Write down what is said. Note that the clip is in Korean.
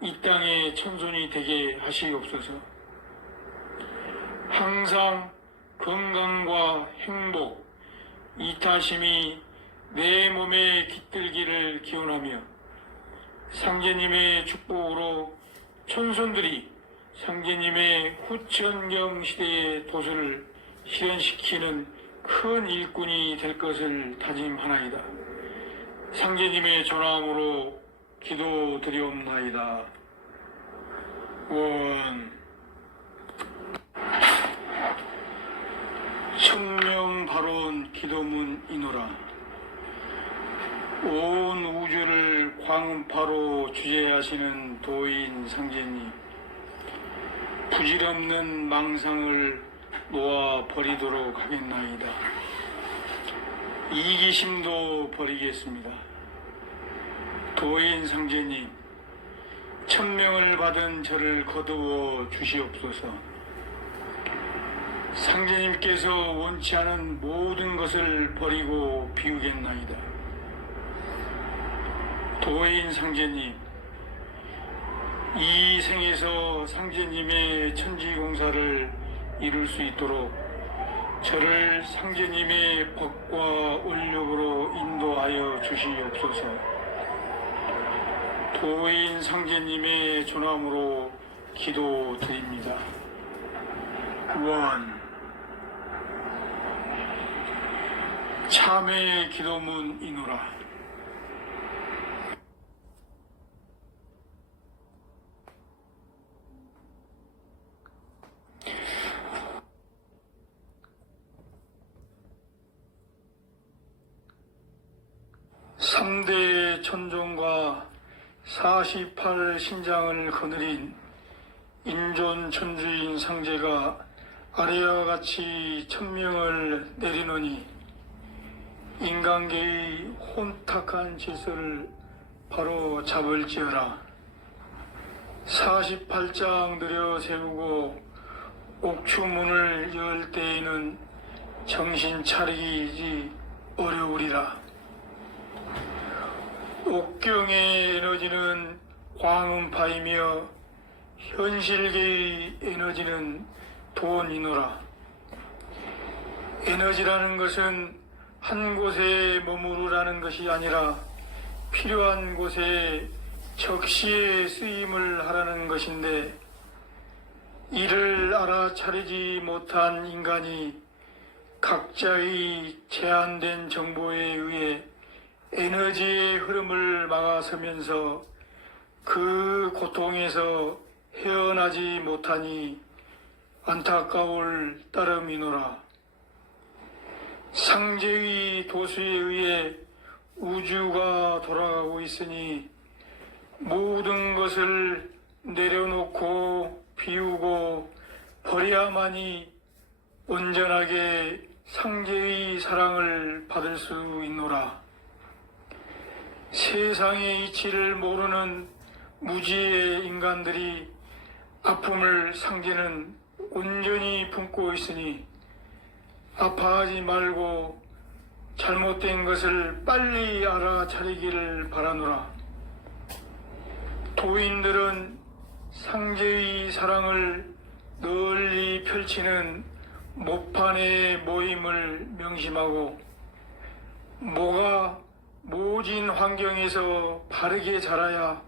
이 땅의 천손이 되게 하시옵소서. 항상 건강과 행복, 이타심이 내 몸에 깃들기를 기원하며 상제님의 축복으로 천손들이 상제님의 후천경 시대의 도서를 실현시키는 큰 일꾼이 될 것을 다짐하나이다. 상제님의 전함으로 기도 드리옵나이다. 원 천명 발언 기도문 이노라 온 우주를 광음파로 주재하시는 도인 상제님 부질없는 망상을 놓아 버리도록 하겠나이다. 이기심도 버리겠습니다. 도인 상제님, 천명을 받은 저를 거두어 주시옵소서. 상제님께서 원치 않은 모든 것을 버리고 비우겠나이다. 도인 상제님, 이 생에서 상제님의 천지공사를 이룰 수 있도록 저를 상제님의 법과 원력으로 인도하여 주시옵소서. 도인 상제님의 존함으로 기도드립니다. 원 참회 기도문 이노라 삼대 천종과 48 신장을 거느린 인존 천주인 상제가 아래와 같이 천명을 내리노니 인간계의 혼탁한 질서를 바로 잡을지어라. 48장 들여 세우고 옥추문을 열 때에는 정신 차리기 어려우리라 옥경의 에너지는 광음파이며 현실계의 에너지는 돈이노라. 에너지라는 것은 한 곳에 머무르라는 것이 아니라 필요한 곳에 적시에 쓰임을 하라는 것인데 이를 알아차리지 못한 인간이 각자의 제한된 정보에 의해 에너지의 흐름을 막아서면서 그 고통에서 헤어나지 못하니 안타까울 따름이노라. 상제의 도수에 의해 우주가 돌아가고 있으니 모든 것을 내려놓고 비우고 버려야만이 온전하게 상제의 사랑을 받을 수 있노라. 세상의 이치를 모르는 무지의 인간들이 아픔을 상제는 온전히 품고 있으니 아파하지 말고 잘못된 것을 빨리 알아차리기를 바라노라. 도인들은 상제의 사랑을 널리 펼치는 모판의 모임을 명심하고 뭐가 모진 환경에서 바르게 자라야